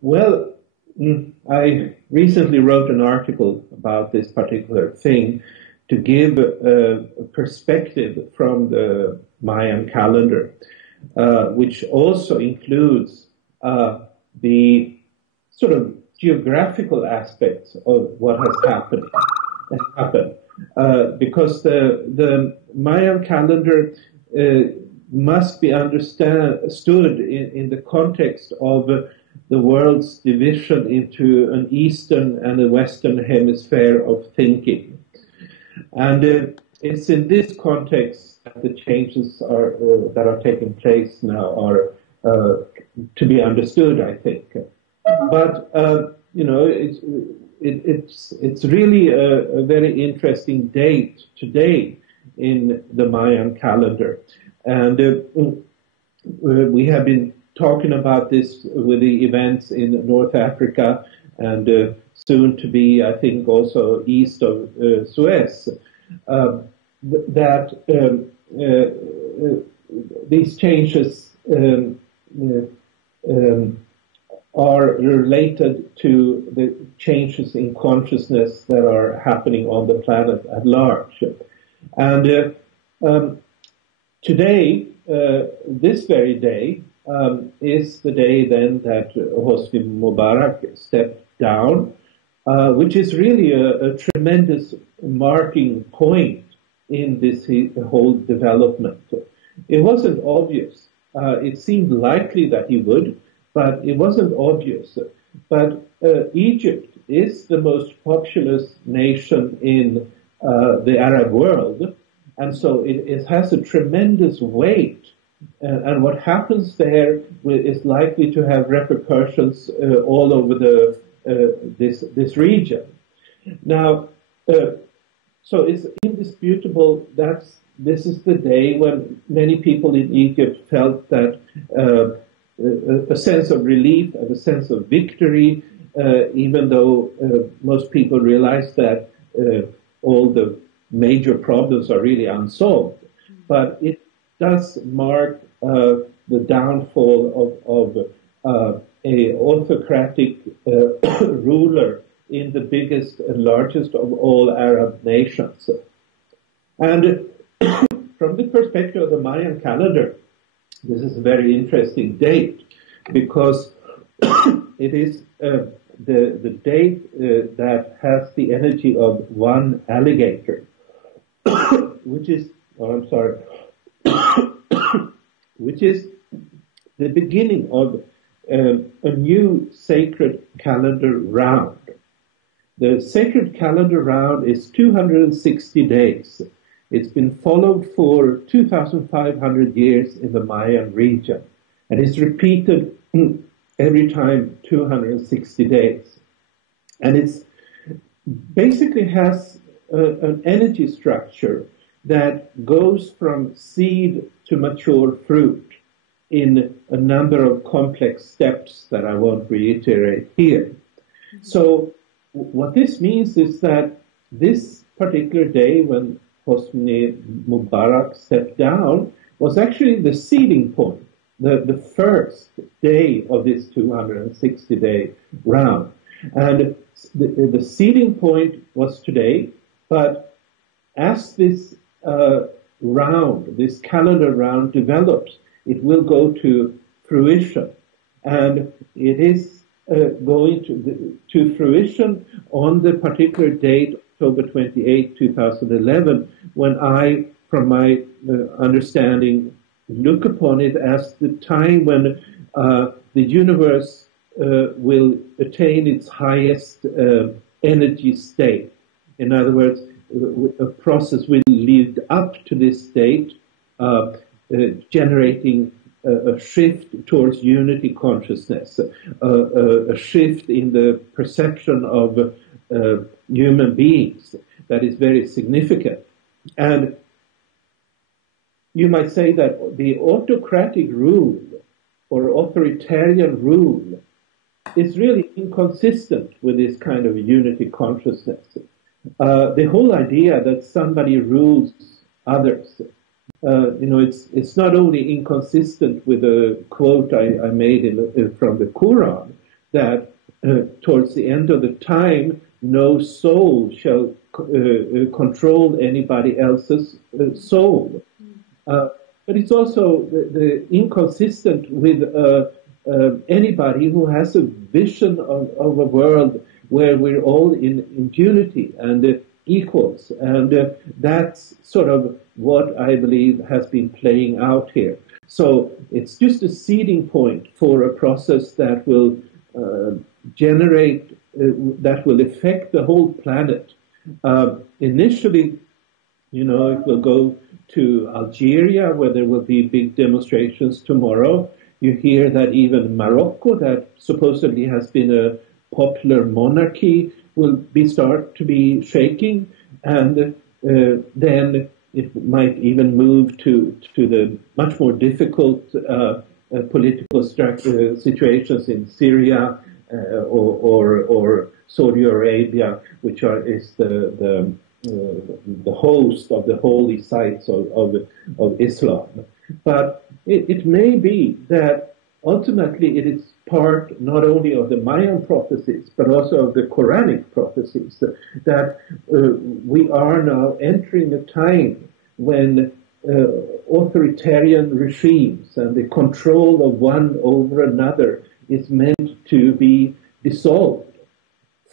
Well, I recently wrote an article about this particular thing to give a perspective from the Mayan calendar, which also includes the sort of geographical aspects of what has happened. Because the Mayan calendar must be understood in the context of the world's division into an Eastern and a Western hemisphere of thinking. And it's in this context that the changes that are taking place now are to be understood, I think. But it's really a very interesting date today in the Mayan calendar, and we have been talking about this with the events in North Africa and soon to be, I think, also east of Suez. That these changes are related to the changes in consciousness that are happening on the planet at large. And today, this very day, is the day then that Hosni Mubarak stepped down, which is really a tremendous marking point in this whole development. It wasn't obvious. It seemed likely that he would, but it wasn't obvious. But Egypt is the most populous nation in the Arab world, and so it has a tremendous weight. And what happens there is likely to have repercussions all over this region. Now, so it's indisputable that this is the day when many people in Egypt felt that a sense of relief and a sense of victory, even though most people realize that all the major problems are really unsolved. But it does mark the downfall of a autocratic ruler in the biggest and largest of all Arab nations. And from the perspective of the Mayan calendar, this is a very interesting date because it is the date that has the energy of one alligator, which is, which is the beginning of a new sacred calendar round. The sacred calendar round is 260 days. It's been followed for 2,500 years in the Mayan region, and it's repeated every time 260 days. And it's basically has an energy structure that goes from seed to mature fruit in a number of complex steps that I won't reiterate here. So what this means is that this particular day when Hosni Mubarak stepped down was actually the seeding point, the first day of this 260-day round. And the seeding point was today, but as this round, this calendar round develops, it will go to fruition. And it is going to fruition on the particular date, October 28, 2011, when I, from my understanding, look upon it as the time when the universe will attain its highest energy state. In other words, a process will lead up to this state, generating a shift towards unity consciousness, a shift in the perception of human beings that is very significant. And you might say that the autocratic rule or authoritarian rule is really inconsistent with this kind of unity consciousness. The whole idea that somebody rules others, it's not only inconsistent with a quote I made from the Quran, that towards the end of the time, no soul shall control anybody else's soul. But it's also the inconsistent with anybody who has a vision of a world where we're all in unity and equals. And that's sort of what I believe has been playing out here. So it's just a seeding point for a process that will that will affect the whole planet. Initially, it will go to Algeria, where there will be big demonstrations tomorrow. You hear that even Morocco, that supposedly has been a popular monarchy, will start to be shaking, and then it might even move to the much more difficult political situations in Syria or Saudi Arabia, which is the host of the holy sites of Islam. But it may be that ultimately it is part not only of the Mayan prophecies, but also of the Quranic prophecies, that we are now entering a time when authoritarian regimes and the control of one over another is meant to be dissolved,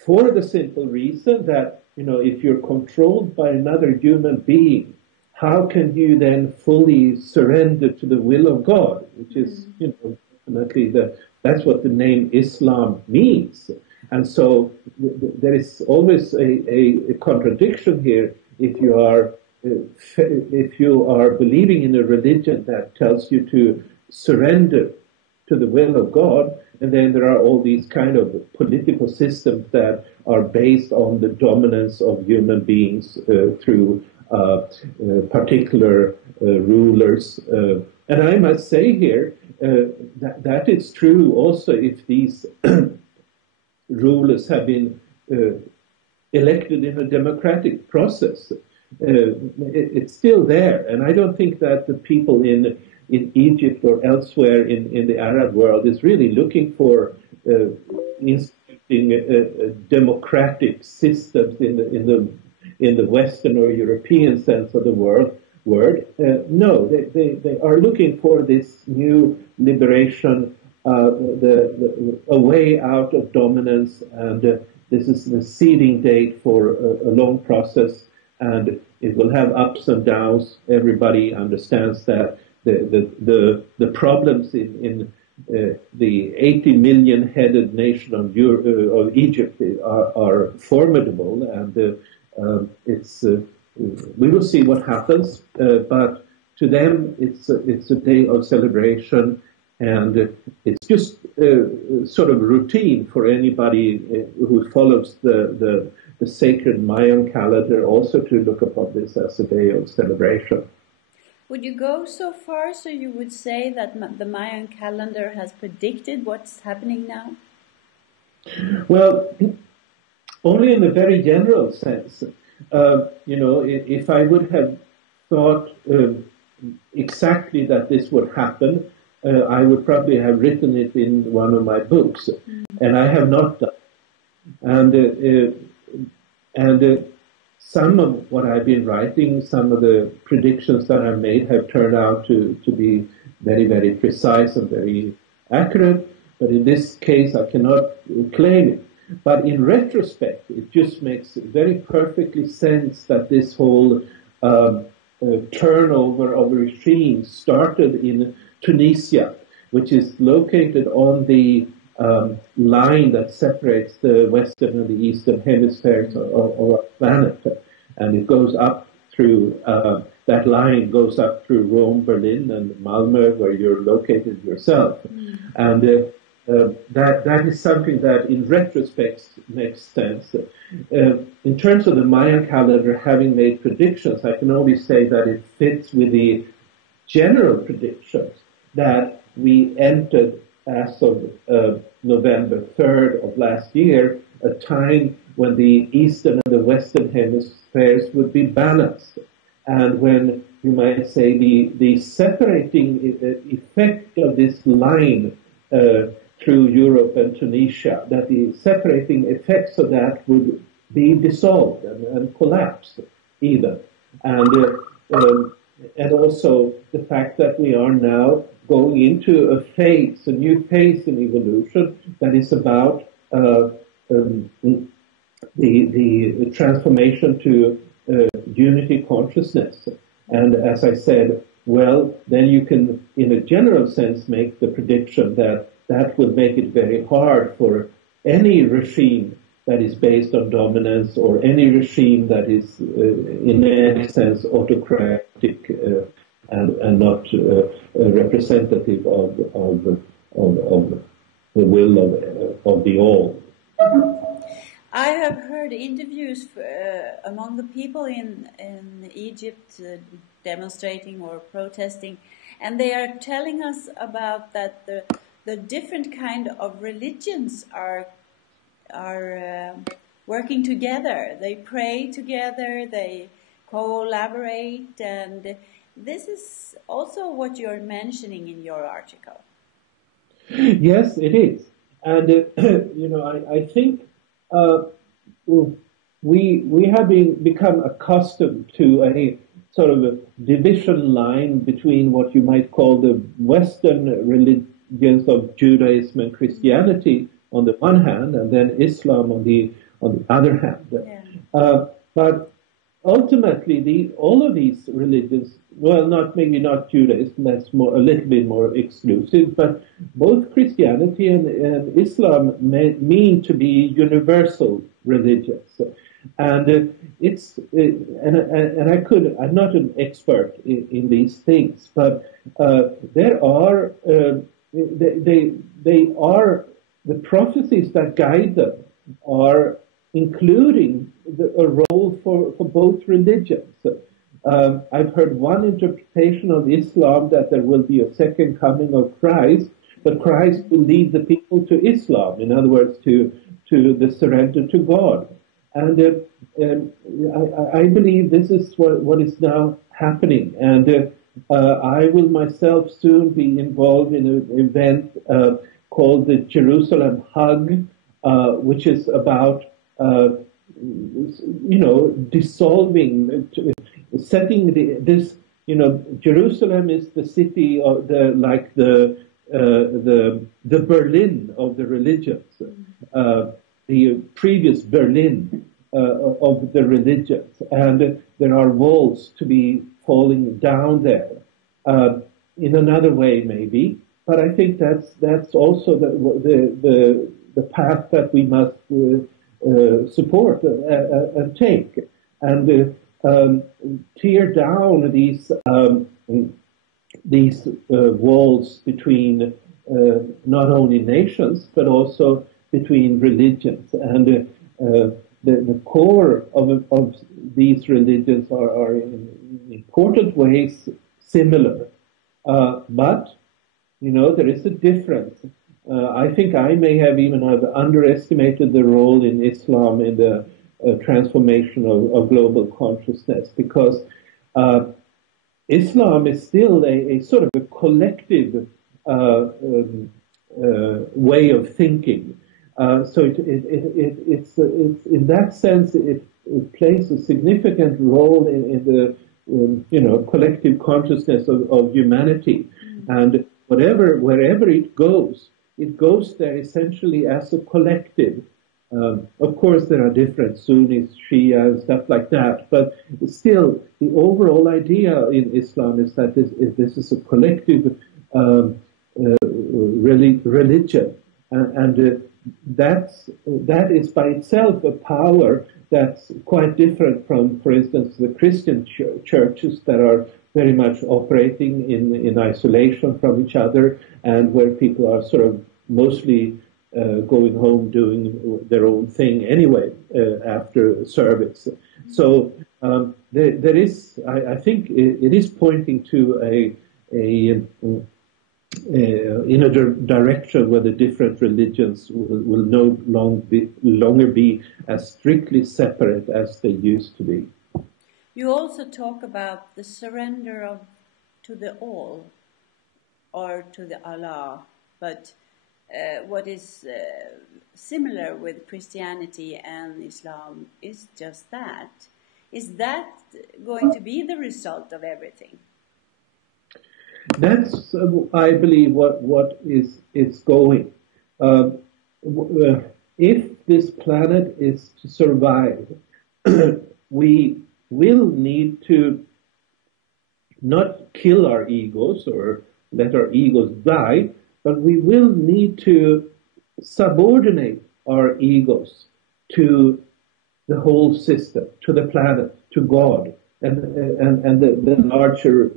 for the simple reason that, if you're controlled by another human being, how can you then fully surrender to the will of God, which is, ultimately that's what the name Islam means. And so there is always a contradiction here if you are believing in a religion that tells you to surrender to the will of God, and then there are all these kind of political systems that are based on the dominance of human beings through particular rulers. And I must say here that it's true also if these rulers have been elected in a democratic process. It's still there, and I don't think that the people in Egypt or elsewhere in the Arab world is really looking for instituting democratic systems in the Western or European sense of the word. No, they are looking for this new liberation, a way out of dominance, and this is the seeding date for a long process, and it will have ups and downs. Everybody understands that the problems in the 80 million headed nation of Egypt are formidable, and we will see what happens, but to them it's a day of celebration, and it's just sort of routine for anybody who follows the sacred Mayan calendar also to look upon this as a day of celebration. Would you go so far so you would say that the Mayan calendar has predicted what's happening now? Well, only in a very general sense. If I would have thought exactly that this would happen, I would probably have written it in one of my books, and I have not done. And some of what I've been writing, some of the predictions that I've made have turned out to be very, very precise and very accurate. But in this case, I cannot claim it. But in retrospect, it just makes very perfectly sense that this whole turnover of regimes started in Tunisia, which is located on the line that separates the Western and the Eastern hemispheres of our planet. And it goes up through, that line goes up through Rome, Berlin, and Malmö, where you're located yourself. And that is something that in retrospect makes sense. In terms of the Mayan calendar having made predictions, I can only say that it fits with the general predictions that we entered as of November 3rd of last year, a time when the Eastern and the Western hemispheres would be balanced, and when, you might say, the separating effect of this line through Europe and Tunisia, that the separating effects of that would be dissolved and collapse even. And, and also the fact that we are now going into a new phase in evolution that is about the transformation to unity consciousness. And as I said, well, then you can, in a general sense, make the prediction that that will make it very hard for any regime that is based on dominance or any regime that is, in any sense, autocratic and not representative of the will of the all. I have heard interviews among the people in Egypt demonstrating or protesting, and they are telling us about that the different kind of religions are working together. They pray together, they collaborate, and this is also what you're mentioning in your article. Yes, it is. And, I think we have become accustomed to a sort of a division line between what you might call the Western religions of Judaism and Christianity on the one hand, and then Islam on the other hand. Yeah. But ultimately, all of these religions, well, maybe not Judaism, that's a little bit more exclusive, but both Christianity and Islam mean to be universal religions. And I'm not an expert in these things, but there are they are the prophecies that guide them are including a role for both religions. I've heard one interpretation of Islam that there will be a second coming of Christ, but Christ will lead the people to Islam, in other words, to the surrender to God. And I believe this is what is now happening. And I will myself soon be involved in an event called the Jerusalem Hug, which is about dissolving, setting this. Jerusalem is the city of the Berlin of the religions, the previous Berlin of the religions, and there are walls to be falling down there. In another way, maybe, but I think that's also the path that we must support and take, and tear down these walls between not only nations but also between religions. And the core of these religions are in important ways similar, but there is a difference. I think I may have even underestimated the role in Islam in the transformation of global consciousness, because Islam is still a sort of a collective way of thinking. So it's in that sense it plays a significant role in the collective consciousness of humanity, and wherever it goes there essentially as a collective. Of course, there are different Sunnis, Shia, and stuff like that, but still, the overall idea in Islam is that this is a collective religion, and that is by itself a power that's quite different from, for instance, the Christian churches that are very much operating in isolation from each other, and where people are sort of mostly going home doing their own thing anyway after service. So there is, I think, it is pointing to in a direction where the different religions will no longer be as strictly separate as they used to be. You also talk about the surrender to the all, or to the Allah, but what is similar with Christianity and Islam is just that. Is that going to be the result of everything? That's, I believe, what is it's going. If this planet is to survive, we will need to not kill our egos or let our egos die, but we will need to subordinate our egos to the whole system, to the planet, to God, and the larger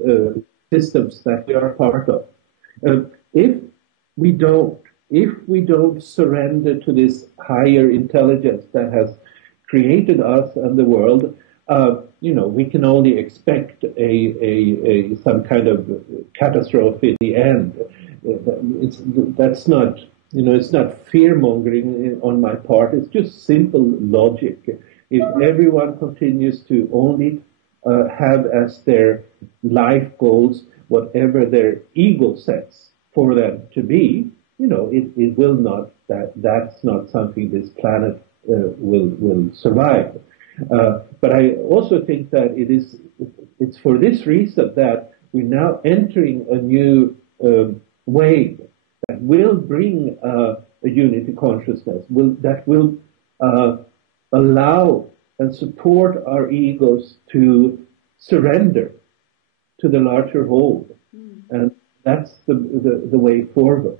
systems that we are part of. If we don't surrender to this higher intelligence that has created us and the world, we can only expect some kind of catastrophe in the end. That's not, it's not fear-mongering on my part. It's just simple logic. If everyone continues to only have as their life goals whatever their ego sets for them to be, it will not. That's not something this planet will survive. But I also think that it's for this reason that we're now entering a new wave that will bring a unity consciousness, that will allow and support our egos to surrender to the larger whole. And that's the way forward.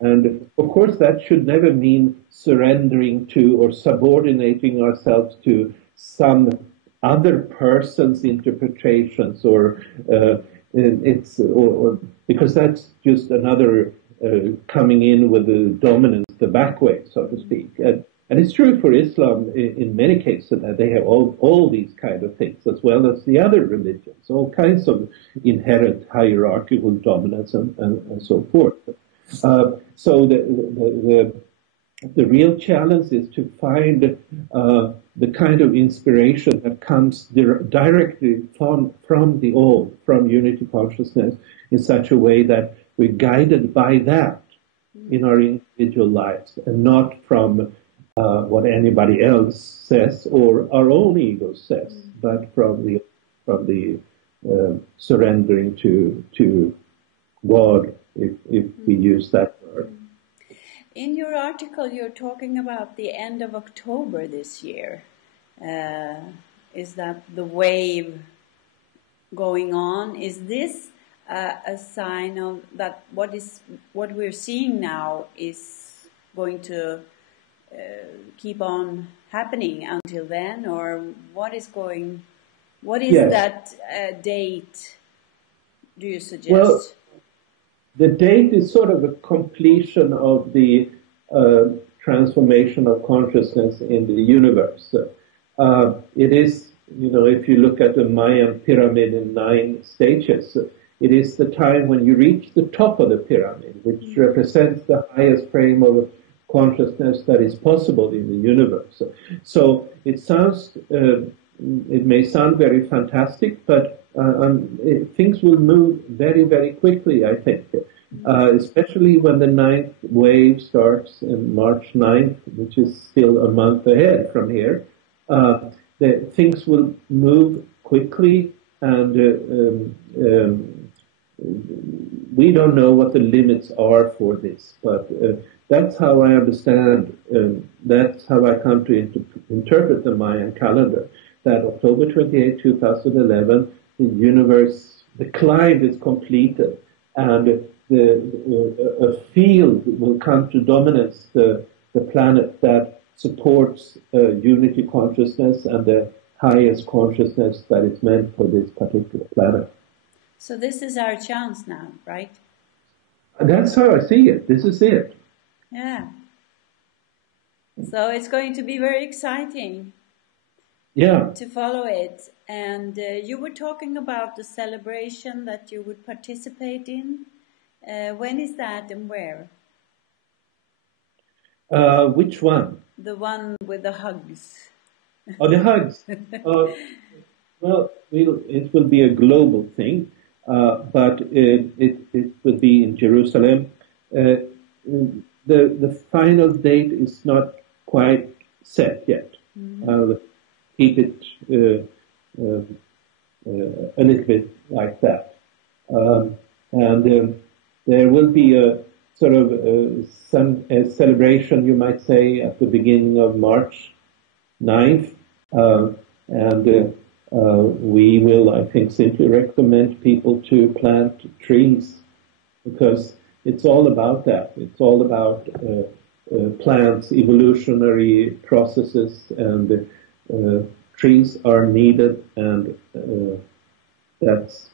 And of course, that should never mean surrendering to or subordinating ourselves to some other person's interpretations, or because that's just another coming in with the dominance the back way, so to speak. And it's true for Islam in many cases that they have all these kind of things, as well as the other religions, all kinds of inherent hierarchical dominance and so forth. So the real challenge is to find the kind of inspiration that comes directly from the all, from unity consciousness, in such a way that we're guided by that in our individual lives, and not from what anybody else says or our own ego says, but from the surrendering to God, if we use that word. In your article, you're talking about the end of October this year. Is that the wave going on? Is this a sign of that what we're seeing now is going to keep on happening until then, or what is yes. That date do you suggest? Well, the date is sort of a completion of the transformation of consciousness in the universe. It is, if you look at the Mayan pyramid in 9 stages, it is the time when you reach the top of the pyramid, which represents the highest frame of consciousness that is possible in the universe. So it may sound very fantastic, but things will move very, very quickly, I think. Especially when the 9th wave starts in March 9th, which is still a month ahead from here. Things will move quickly, and we don't know what the limits are for this, but that's how I understand, that's how I come to interpret the Mayan calendar, that October 28, 2011, the universe, the climb is completed, and a field will come to dominance the planet that supports unity consciousness and the highest consciousness that is meant for this particular planet. So this is our chance now, right? That's how I see it. This is it. Yeah. So it's going to be very exciting. Yeah. To follow it. And you were talking about the celebration that you would participate in. When is that and where? Which one? The one with the hugs. Oh, the hugs. Well, it will be a global thing, but it will be in Jerusalem. the final date is not quite set yet. I'll keep it a little bit like that. And there will be a sort of a celebration, you might say, at the beginning of March 9th. And we will, I think, simply recommend people to plant trees, because it's all about that. It's all about plants, evolutionary processes, and trees are needed, and that's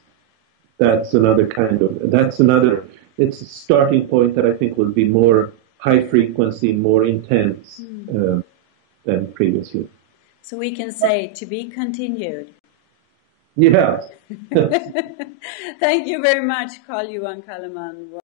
another, it's a starting point that I think will be more high frequency, more intense than previously. So we can say to be continued. Yes. Thank you very much, Calleman.